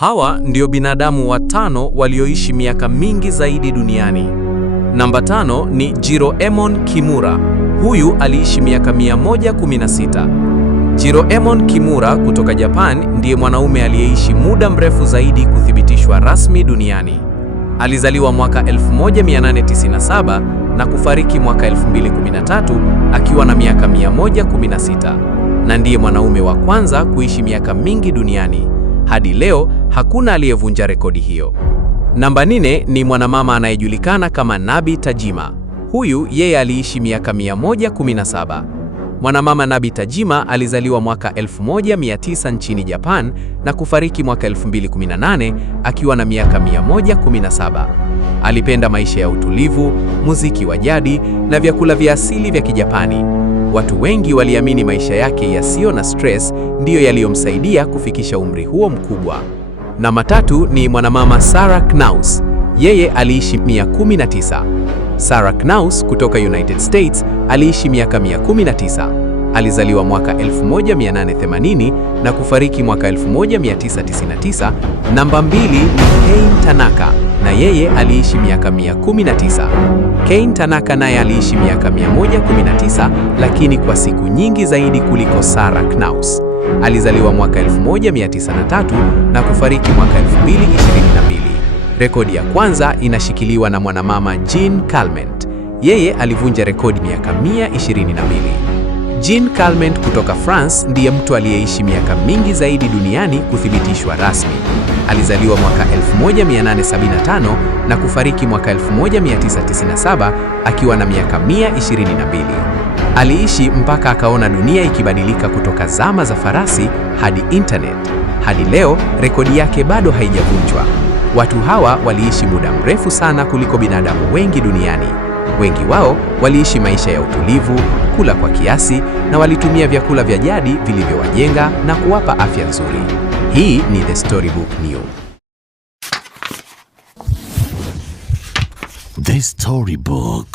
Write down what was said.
Hawa ndio binadamu watano walioishi miaka mingi zaidi duniani. Namba 5 ni Jiroemon Kimura. Huyu aliishi miaka 116. Jiroemon Kimura kutoka Japan ndiye mwanaume aliyeishi muda mrefu zaidi kuthibitishwa rasmi duniani. Alizaliwa mwaka 1897 na kufariki mwaka 2013 akiwa na miaka 116, na ndiye mwanaume wa kwanza kuishi miaka mingi duniani. Hadi leo hakuna aliyevunja rekodi hiyo. Namba 4 ni mwanamama anayejulikana kama Nabi Tajima. Huyu yeye aliishi miaka 117. Mwanamama Nabi Tajima alizaliwa mwaka 1900 nchini Japan na kufariki mwaka 2018 akiwa na miaka 117. Alipenda maisha ya utulivu, muziki wa jadi na vyakula vya asili vya Kijapani. Watu wengi waliamini maisha yake yasiyo na stress ndiyo yaliyomsaidia kufikisha umri huo mkubwa. Namba 3 ni mwanamama Sarah Knaus. Yeye aliishi miaka 19. Sarah Knaus kutoka United States aliishi miaka 119. Alizaliwa mwaka 1880 na kufariki mwaka 1999. Namba 2 ni Kane Tanaka, na yeye aliishi miaka 119. Kane Tanaka naye aliishi miaka 119, lakini kwa siku nyingi zaidi kuliko Sarah Knaus. Alizaliwa mwaka 1903 na kufariki mwaka 2022. Rekodi ya kwanza inashikiliwa na mwanamama Jean Calment. Yeye alivunja rekodi miaka 122. Jean Calment kutoka France ndiye mtu aliyeishi miaka mingi zaidi duniani kuthibitishwa rasmi. Alizaliwa mwaka 1875 na kufariki mwaka 1997 akiwa na miaka 122. Aliishi mpaka akaona dunia ikibadilika kutoka zama za farasi hadi internet. Hadi leo rekodi yake bado haijavunjwa. Watu hawa waliishi muda mrefu sana kuliko binadamu wengi duniani. Wengi wao waliishi maisha ya utulivu, kula kwa kiasi, na walitumia vyakula vya jadi vilivyowajenga na kuwapa afya nzuri. Hii ni The Storybook New. The Storybook.